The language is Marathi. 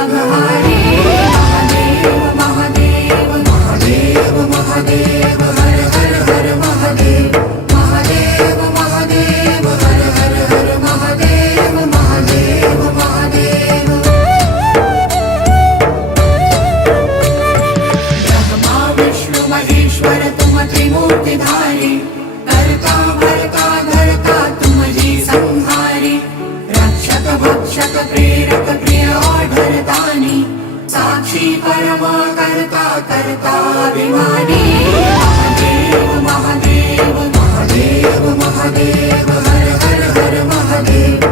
विघ्नविनाशकाघहारी महादेव महादेव महादेव महादेव हर हर हर महादेव महादेव महादेव हर हर हर महादेव महादेव महादेव ब्रह्मा विष्णु महेश्वर तुम त्रिमूर्तिधारी करता भरता धरता तुम जी संहारी रक्षक भक्षक प्रेरक प्रिय आढरतानी साक्षी परमा करता करता अभिमानी महादेव महादेव महादेव महादेव हर हर हर महादेव